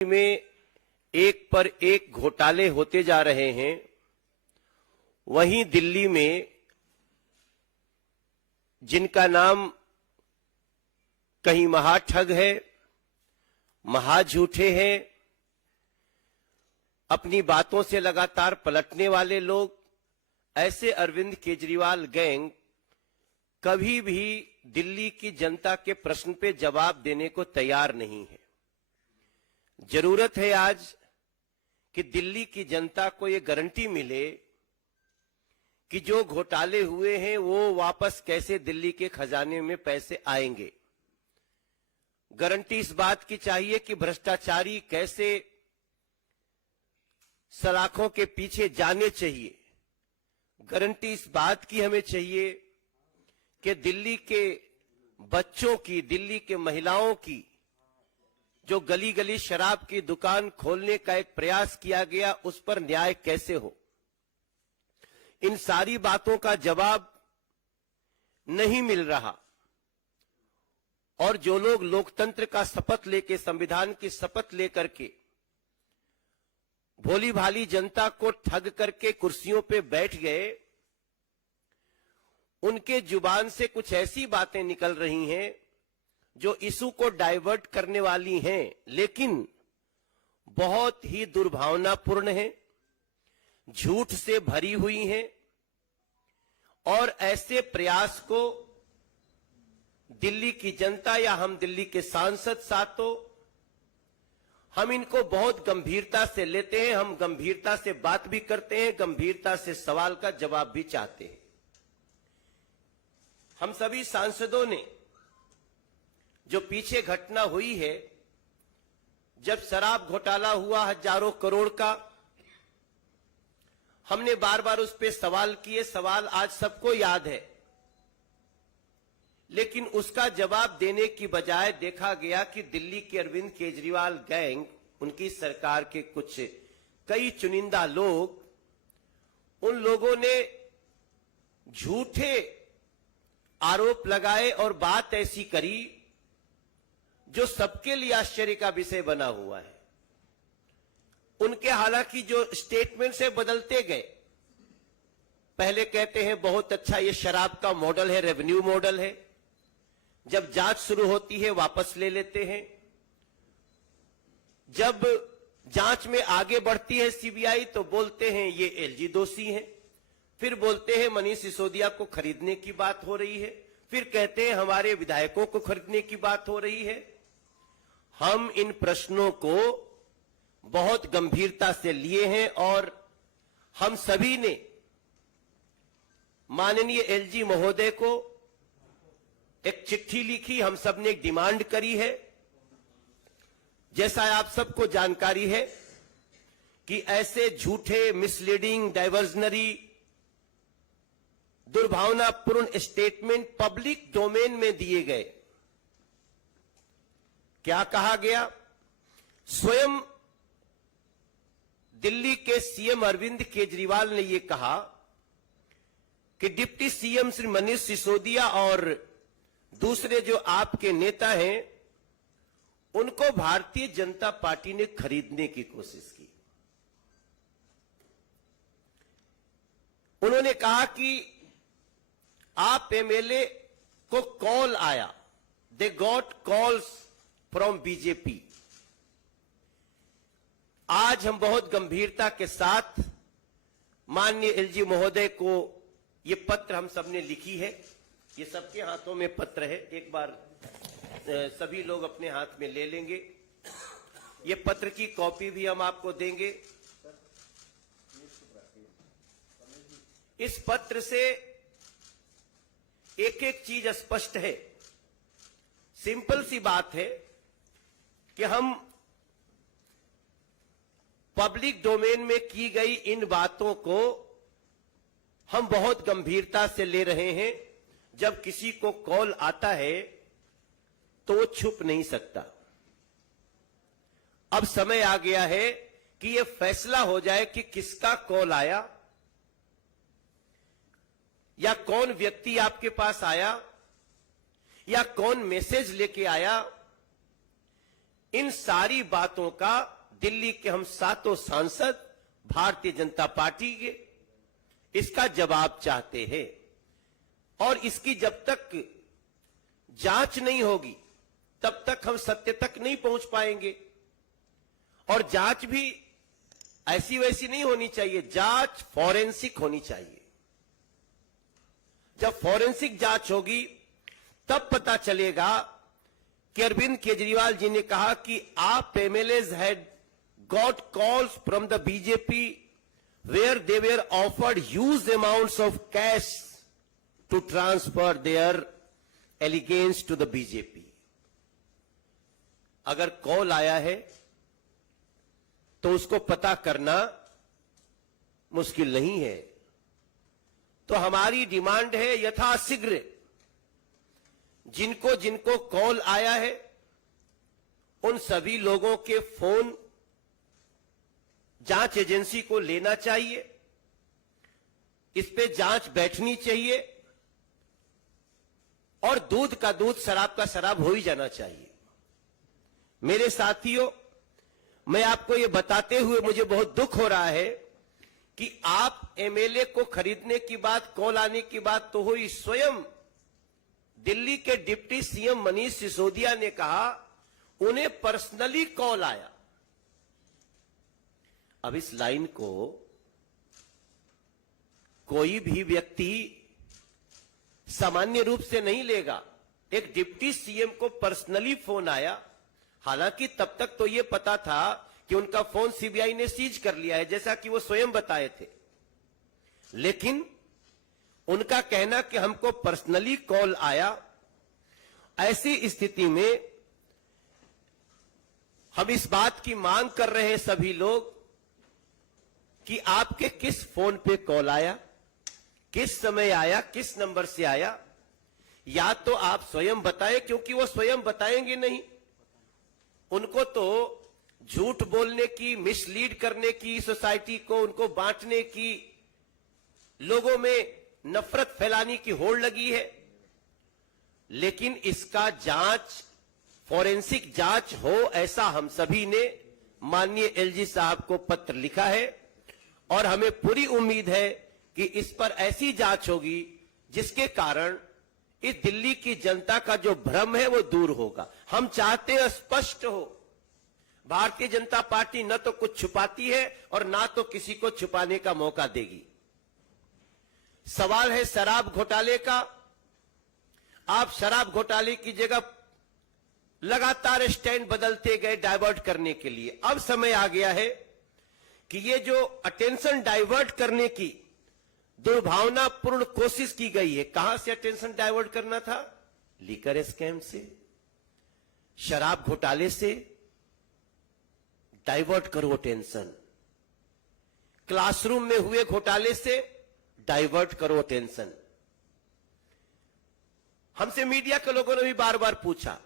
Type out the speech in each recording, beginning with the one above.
में एक पर एक घोटाले होते जा रहे हैं, वहीं दिल्ली में जिनका नाम कहीं महाठग है, महाझूठे हैं, अपनी बातों से लगातार पलटने वाले लोग, ऐसे अरविंद केजरीवाल गैंग कभी भी दिल्ली की जनता के प्रश्न पे जवाब देने को तैयार नहीं है। जरूरत है आज कि दिल्ली की जनता को ये गारंटी मिले कि जो घोटाले हुए हैं वो वापस कैसे दिल्ली के खजाने में पैसे आएंगे। गारंटी इस बात की चाहिए कि भ्रष्टाचारी कैसे सलाखों के पीछे जाने चाहिए। गारंटी इस बात की हमें चाहिए कि दिल्ली के बच्चों की, दिल्ली के महिलाओं की जो गली गली शराब की दुकान खोलने का एक प्रयास किया गया, उस पर न्याय कैसे हो। इन सारी बातों का जवाब नहीं मिल रहा और जो लोग लोकतंत्र का शपथ लेके, संविधान की शपथ लेकर के भोली भाली जनता को ठग करके कुर्सियों पे बैठ गए, उनके जुबान से कुछ ऐसी बातें निकल रही हैं जो इशू को डाइवर्ट करने वाली हैं, लेकिन बहुत ही दुर्भावनापूर्ण हैं, झूठ से भरी हुई हैं और ऐसे प्रयास को दिल्ली की जनता या हम दिल्ली के सांसद साथों, हम इनको बहुत गंभीरता से लेते हैं। हम गंभीरता से बात भी करते हैं, गंभीरता से सवाल का जवाब भी चाहते हैं। हम सभी सांसदों ने जो पीछे घटना हुई है, जब शराब घोटाला हुआ हजारों करोड़ का, हमने बार बार उस पर सवाल किए। सवाल आज सबको याद है, लेकिन उसका जवाब देने की बजाय देखा गया कि दिल्ली के अरविंद केजरीवाल गैंग, उनकी सरकार के कुछ कई चुनिंदा लोग, उन लोगों ने झूठे आरोप लगाए और बात ऐसी करी जो सबके लिए आश्चर्य का विषय बना हुआ है। उनके हालांकि जो स्टेटमेंट से बदलते गए, पहले कहते हैं बहुत अच्छा ये शराब का मॉडल है, रेवेन्यू मॉडल है, जब जांच शुरू होती है वापस ले लेते हैं, जब जांच में आगे बढ़ती है सीबीआई तो बोलते हैं ये एलजी दोषी हैं, फिर बोलते हैं मनीष सिसोदिया को खरीदने की बात हो रही है, फिर कहते हैं हमारे विधायकों को खरीदने की बात हो रही है। हम इन प्रश्नों को बहुत गंभीरता से लिए हैं और हम सभी ने माननीय एलजी महोदय को एक चिट्ठी लिखी, हम सब ने एक डिमांड करी है। जैसा आप सबको जानकारी है कि ऐसे झूठे, मिसलीडिंग, डाइवर्जनरी, दुर्भावनापूर्ण स्टेटमेंट पब्लिक डोमेन में दिए गए। क्या कहा गया? स्वयं दिल्ली के सीएम अरविंद केजरीवाल ने यह कहा कि डिप्टी सीएम श्री मनीष सिसोदिया और दूसरे जो आपके नेता हैं, उनको भारतीय जनता पार्टी ने खरीदने की कोशिश की। उन्होंने कहा कि आप एमएलए को कॉल आया, they got calls from BJP. आज हम बहुत गंभीरता के साथ माननीय एलजी महोदय को ये पत्र हम सबने लिखी है, ये सबके हाथों में पत्र है, एक बार सभी लोग अपने हाथ में ले लेंगे। ये पत्र की कॉपी भी हम आपको देंगे। इस पत्र से एक एक चीज स्पष्ट है। सिंपल सी बात है कि हम पब्लिक डोमेन में की गई इन बातों को हम बहुत गंभीरता से ले रहे हैं। जब किसी को कॉल आता है तो वो छुप नहीं सकता। अब समय आ गया है कि यह फैसला हो जाए कि किसका कॉल आया या कौन व्यक्ति आपके पास आया या कौन मैसेज लेके आया। इन सारी बातों का दिल्ली के हम सातों सांसद भारतीय जनता पार्टी के इसका जवाब चाहते हैं। और इसकी जब तक जांच नहीं होगी तब तक हम सत्य तक नहीं पहुंच पाएंगे। और जांच भी ऐसी वैसी नहीं होनी चाहिए, जांच फॉरेंसिक होनी चाहिए। जब फॉरेंसिक जांच होगी तब पता चलेगा कि अरविंद केजरीवाल जी ने कहा कि आप MLAs had got calls from the BJP where they were offered huge amounts of cash to transfer their allegiance to the BJP. अगर कॉल आया है तो उसको पता करना मुश्किल नहीं है। तो हमारी डिमांड है यथाशीघ्र जिनको जिनको कॉल आया है उन सभी लोगों के फोन जांच एजेंसी को लेना चाहिए, इस पे जांच बैठनी चाहिए और दूध का दूध शराब का शराब हो ही जाना चाहिए। मेरे साथियों, मैं आपको यह बताते हुए मुझे बहुत दुख हो रहा है कि आप एमएलए को खरीदने की बात, कॉल आने की बात तो हुई, स्वयं दिल्ली के डिप्टी सीएम मनीष सिसोदिया ने कहा उन्हें पर्सनली कॉल आया। अब इस लाइन को कोई भी व्यक्ति सामान्य रूप से नहीं लेगा। एक डिप्टी सीएम को पर्सनली फोन आया, हालांकि तब तक तो यह पता था कि उनका फोन सीबीआई ने सीज कर लिया है, जैसा कि वो स्वयं बताए थे। लेकिन उनका कहना कि हमको पर्सनली कॉल आया, ऐसी स्थिति में हम इस बात की मांग कर रहे हैं सभी लोग कि आपके किस फोन पे कॉल आया, किस समय आया, किस नंबर से आया, या तो आप स्वयं बताएं, क्योंकि वो स्वयं बताएंगे नहीं। उनको तो झूठ बोलने की, मिसलीड करने की, सोसाइटी को उनको बांटने की, लोगों में नफरत फैलाने की होड़ लगी है। लेकिन इसका जांच, फॉरेंसिक जांच हो, ऐसा हम सभी ने माननीय एलजी साहब को पत्र लिखा है और हमें पूरी उम्मीद है कि इस पर ऐसी जांच होगी जिसके कारण इस दिल्ली की जनता का जो भ्रम है वो दूर होगा। हम चाहते हैं स्पष्ट हो, भारतीय जनता पार्टी न तो कुछ छुपाती है और ना तो किसी को छुपाने का मौका देगी। सवाल है शराब घोटाले का। आप शराब घोटाले की जगह लगातार स्टैंड बदलते गए डाइवर्ट करने के लिए। अब समय आ गया है कि ये जो अटेंशन डाइवर्ट करने की दुर्भावनापूर्ण कोशिश की गई है, कहां से अटेंशन डाइवर्ट करना था? लीकर स्कैम से, शराब घोटाले से डाइवर्ट करो टेंशन, क्लासरूम में हुए घोटाले से डाइवर्ट करो टेंशन। हमसे मीडिया के लोगों ने भी बार बार पूछा,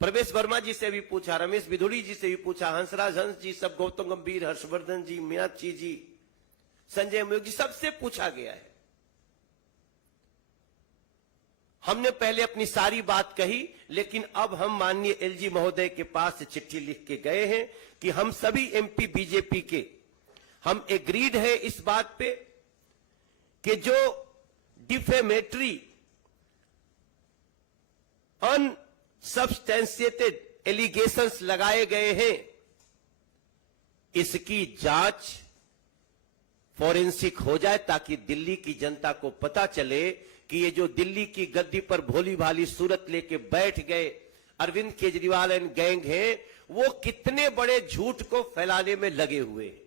प्रवेश वर्मा जी से भी पूछा, रमेश बिधुड़ी जी से भी पूछा, हंसराज हंस जी, सब, गौतम गंभीर, हर्षवर्धन जी, मीनाक्षी जी, संजय मयूख जी, सबसे पूछा गया है। हमने पहले अपनी सारी बात कही, लेकिन अब हम माननीय एलजी महोदय के पास से चिट्ठी लिख के गए हैं कि हम सभी एमपी बीजेपी के हम एग्रीड है इस बात पे कि जो डिफेमेटरी, अनसब्सटेंशिएटेड एलिगेशंस लगाए गए हैं, इसकी जांच फॉरेंसिक हो जाए ताकि दिल्ली की जनता को पता चले कि ये जो दिल्ली की गद्दी पर भोली भाली सूरत लेके बैठ गए अरविंद केजरीवाल एंड गैंग हैं, वो कितने बड़े झूठ को फैलाने में लगे हुए हैं।